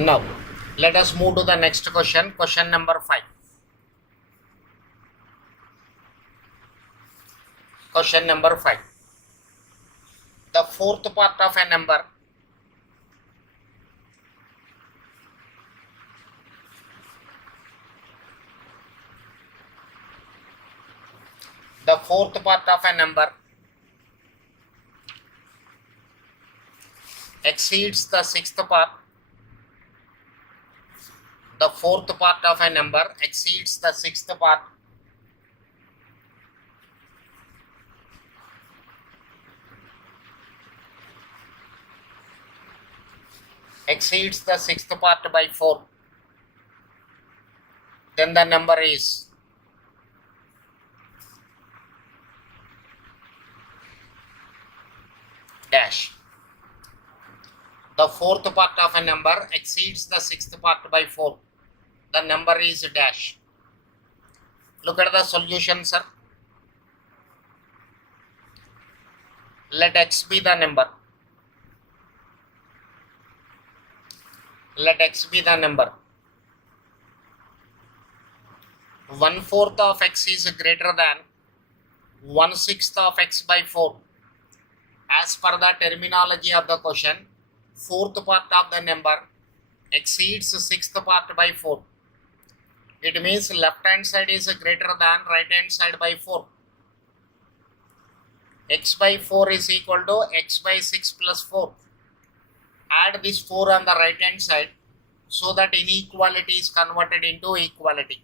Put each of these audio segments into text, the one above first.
Now, let us move to the next question, question number 5. Question number 5. The fourth part of a number exceeds the sixth part. The fourth part of a number exceeds the sixth part. Exceeds the sixth part by 4. Then the number is dash. The fourth part of a number exceeds the sixth part by 4. The number is dash. Look at the solution, sir. Let x be the number. Let x be the number. 1/4 of x is greater than 1/6 of x by 4. As per the terminology of the question, fourth part of the number exceeds sixth part by 4. It means left hand side is greater than right hand side by 4. X by 4 is equal to x by 6 plus 4. Add this 4 on the right hand side so that inequality is converted into equality.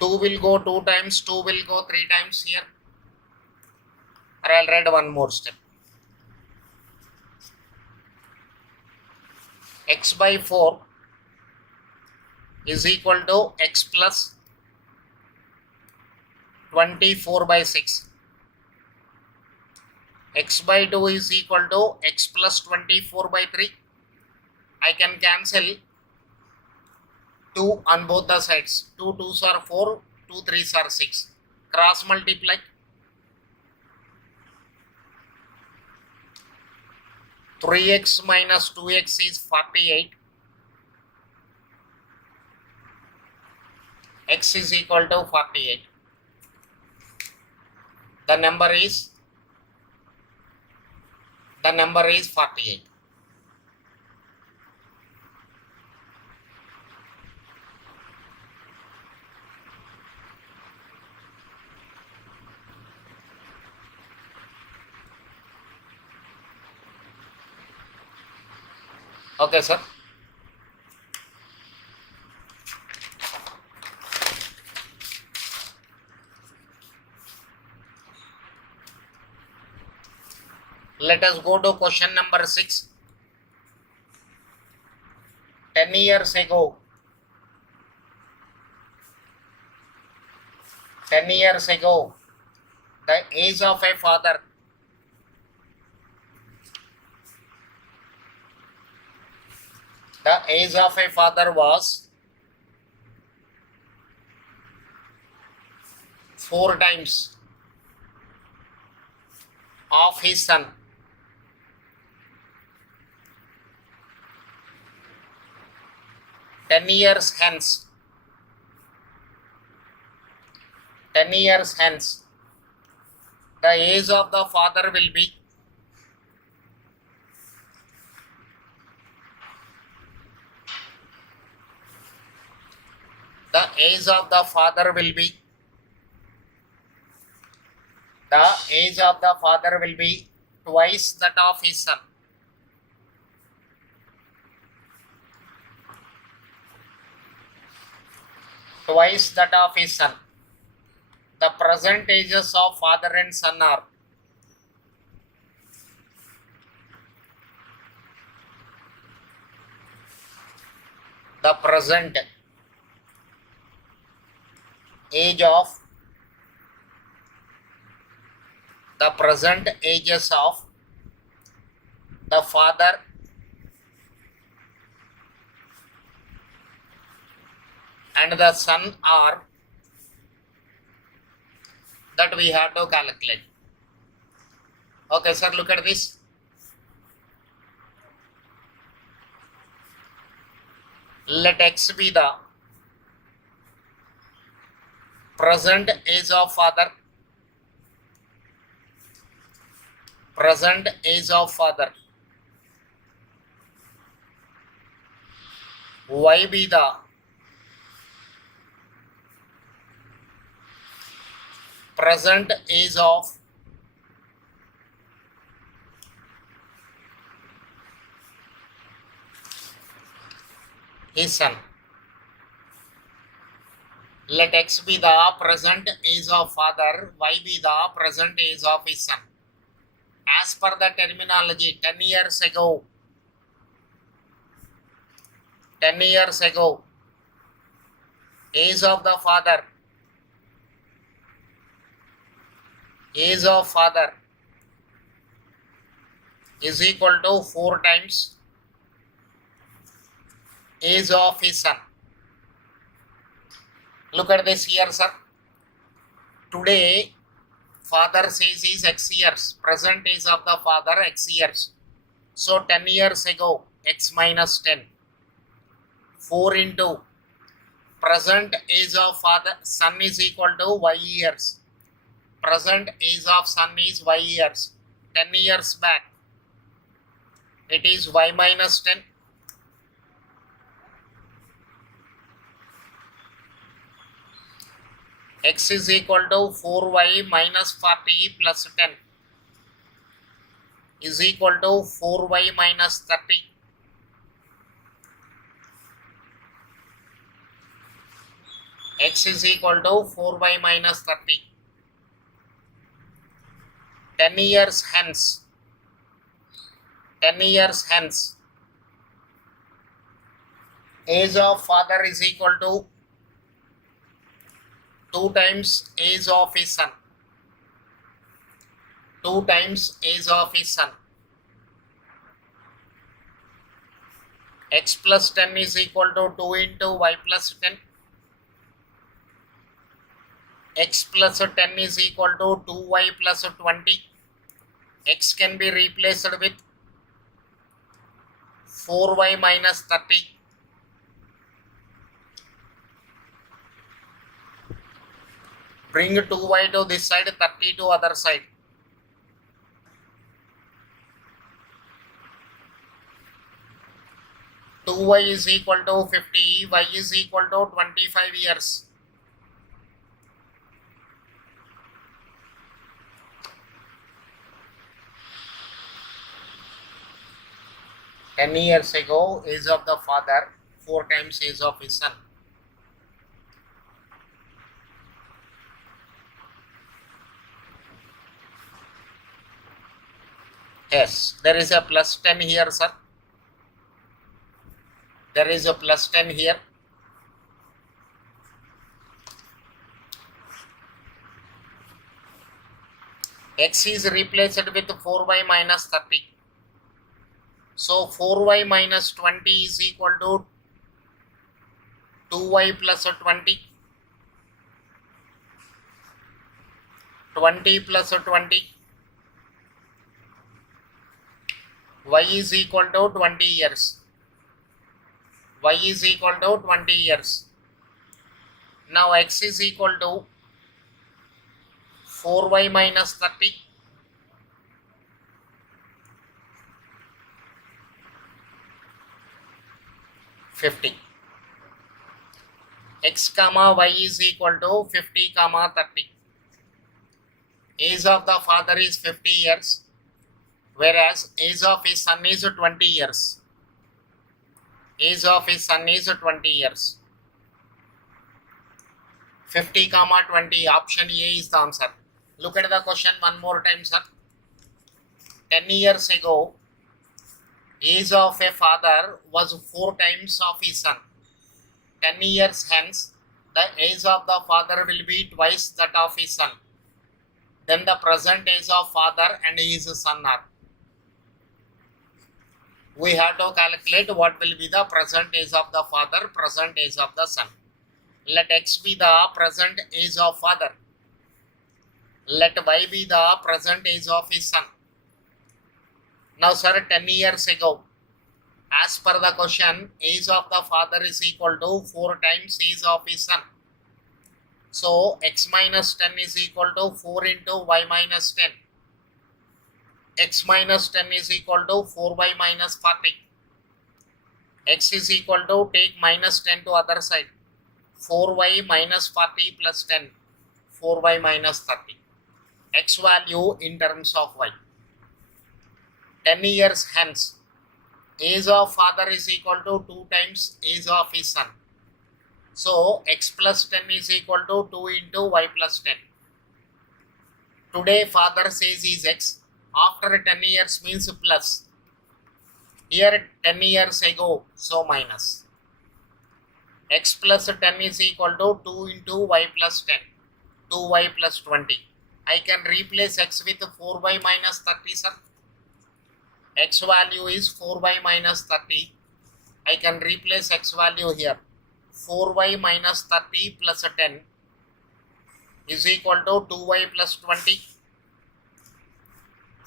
Two will go 2 times, 2 will go 3 times here. Or I'll write one more step. X by 4 is equal to x plus 24 by 6. X by 2 is equal to x plus 24 by 3. I can cancel 2 on both the sides. 2 2s are 4, 2 3s are 6. Cross multiply. Three x minus 2x is 48. X is equal to 48. The number is 48. Okay, sir. Let us go to question number 6. 10 years ago, the age of a father was 4 times of his son. Ten years hence, the age of the father will be twice that of his son. The present ages of father and son are the present ages of the father and the son are that we have to calculate. Okay, sir, look at this. Let x be the present age of father. Present age of father. Y be the present age of his son. Let x be the present age of father, y be the present age of his son. As per the terminology, 10 years ago, age of the father, age of father is equal to 4 times age of his son. Look at this here, sir. Today, father says is x years. Present age of the father x years. So 10 years ago, x minus 10. 4 into present age of father son is equal to y years. Present age of son is y years. 10 years back, it is y minus 10. X is equal to 4y minus 40 plus 10 is equal to 4y minus 30. X is equal to 4y minus 30. 10 years hence, age of father is equal to 2 times age of his son. 2 times age of his son. X plus 10 is equal to 2 into y plus 10. X plus 10 is equal to 2y plus 20. X can be replaced with 4y minus 30. Bring 2y to this side, 30 to other side. Two y is equal to 50, y is equal to 25 years. Ten years ago, age of the father, 4 times age of his son. Yes, there is a plus 10 here, sir. There is a plus 10 here. X is replaced with 4y minus 30. So 4y minus 20 is equal to 2y plus 20. 20 plus 20. Y is equal to 20 years. Y is equal to 20 years. Now x is equal to 4y minus 30. X comma y is equal to 50 comma 30. Age of the father is 50 years, whereas age of his son is 20 years. Age of his son is 20 years. 50 comma 20, option A is the answer. Look at the question one more time, sir. 10 years ago, age of a father was 4 times of his son. 10 years hence, the age of the father will be twice that of his son. Then the present age of father and his son are. We have to calculate what will be the present age of the father, present age of the son. Let x be the present age of father. Let y be the present age of his son. Now sir, 10 years ago, as per the question, age of the father is equal to 4 times age of his son. So x minus 10 is equal to 4 into y minus 10. X minus 10 is equal to 4y minus 40. X is equal to, take minus 10 to other side. 4y minus 40 plus 10. 4y minus 30. X value in terms of y. 10 years hence, age of father is equal to 2 times age of his son. So x plus 10 is equal to 2 into y plus 10. Today father says is x. After 10 years means plus. Here 10 years ago, so minus. X plus 10 is equal to 2 into y plus 10. 2y plus 20. I can replace x with 4y minus 30, sir. X value is 4y minus 30. I can replace x value here. 4y minus 30 plus 10 is equal to 2y plus 20.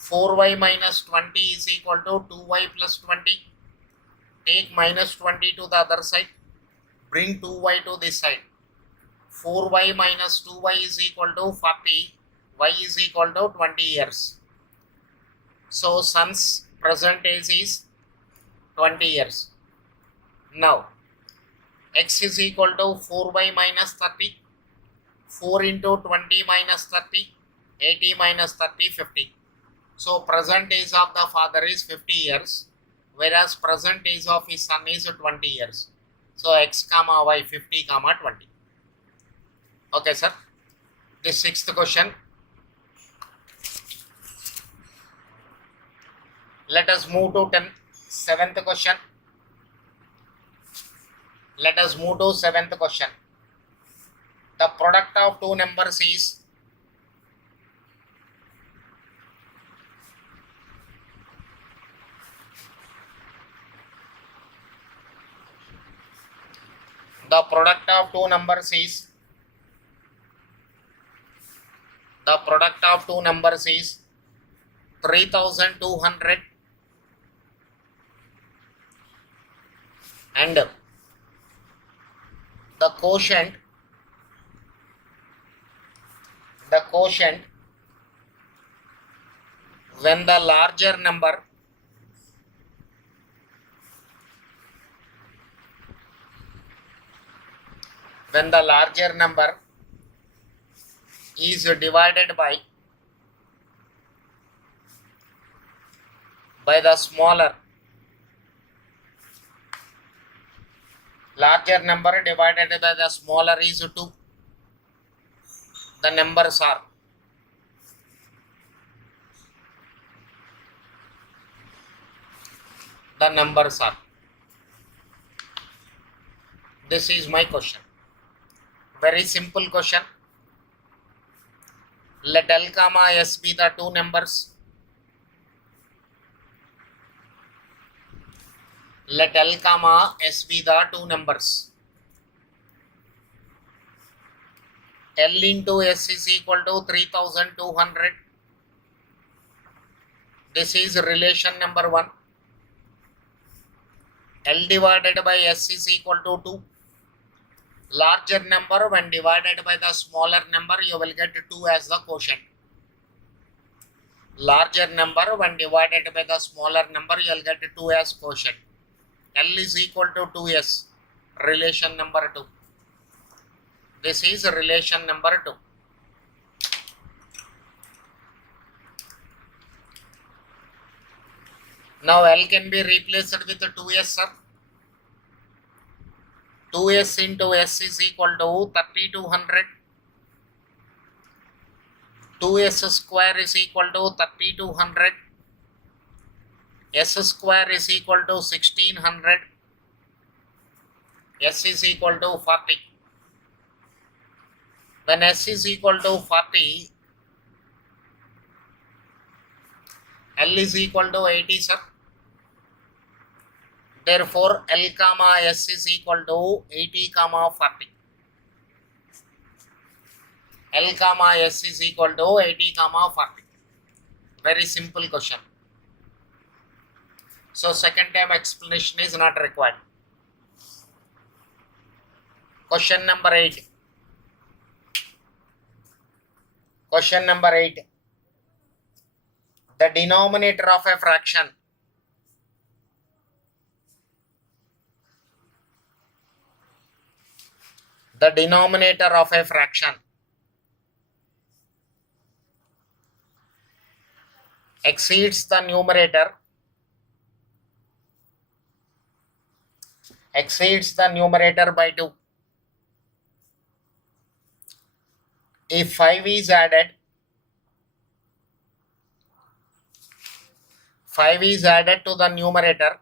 4y minus 20 is equal to 2y plus 20. Take minus 20 to the other side. Bring 2y to this side. 4y minus 2y is equal to 40. Y is equal to 20 years. So son's present age is 20 years. Now x is equal to 4y minus 30. 4 into 20 minus 30. 80 minus 30, 50. So present age of the father is 50 years, whereas present age of his son is 20 years. So x comma y 50 comma 20. Okay, sir. The sixth question. Let us move to seventh question. Let us move to seventh question. The product of two numbers is the product of two numbers is 3200 and the quotient when the larger number is divided by the smaller larger number divided by the smaller is 2. The numbers are this is my question. Very simple question. Let L comma S be the two numbers. Let L comma S be the two numbers. L into S is equal to 3200. This is relation number 1. L divided by S is equal to 2. Larger number when divided by the smaller number, you will get 2 as the quotient. Larger number when divided by the smaller number, you will get 2 as quotient. L is equal to 2s, relation number 2. This is relation number 2. Now L can be replaced with 2s, sir. 2s into s is equal to 3200. 2s square is equal to 3200. S square is equal to 1600. S is equal to 40. When S is equal to 40, L is equal to 80, sir. Therefore, L comma S is equal to 80 comma 40. L comma S is equal to 80 comma 40. Very simple question. So second time explanation is not required. Question number 8. Question number 8. The denominator of a fraction exceeds the numerator by 2 if 5 is added to the numerator,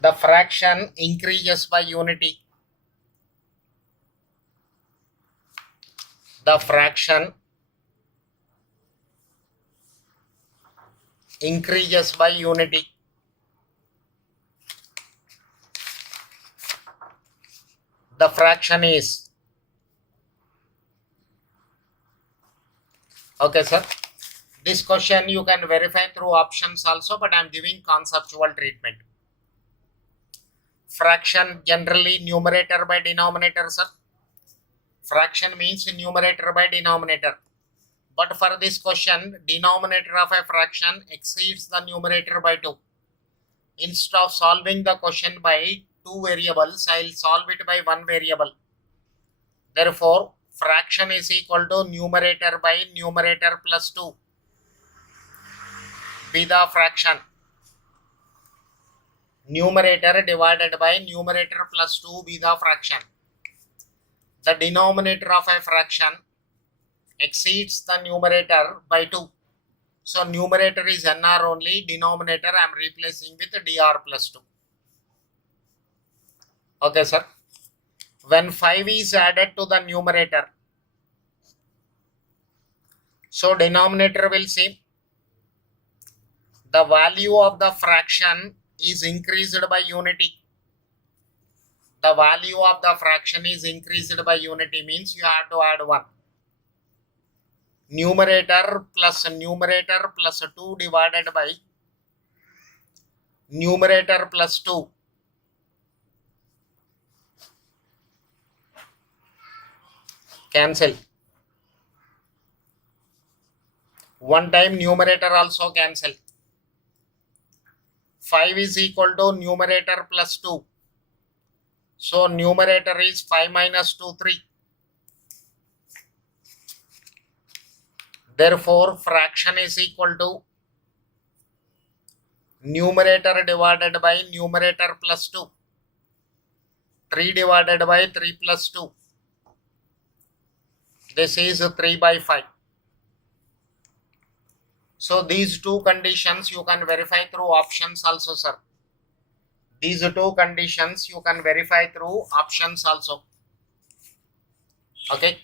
the fraction increases by unity. The fraction increases by unity. The fraction is, okay sir, this question you can verify through options also, but I am giving conceptual treatment. Fraction generally numerator by denominator, sir. Fraction means numerator by denominator. But for this question, denominator of a fraction exceeds the numerator by 2. Instead of solving the question by 2 variables, I will solve it by 1 variable. Therefore, fraction is equal to numerator by numerator plus 2 be the fraction. Numerator divided by numerator plus 2 be the fraction. The denominator of a fraction exceeds the numerator by 2. So numerator is NR only, denominator I am replacing with DR plus 2. Okay sir. When 5 is added to the numerator, so denominator will see the value of the fraction is increased by unity. The value of the fraction is increased by unity means you have to add 1. Numerator plus 2 divided by numerator plus 2. Cancel. One time numerator also cancel. 5 is equal to numerator plus 2. So numerator is 5 minus 2, 3. Therefore, fraction is equal to numerator divided by numerator plus 2. 3 divided by 3 plus 2. This is 3 by 5. So these two conditions you can verify through options also, sir. These two conditions you can verify through options also. Okay.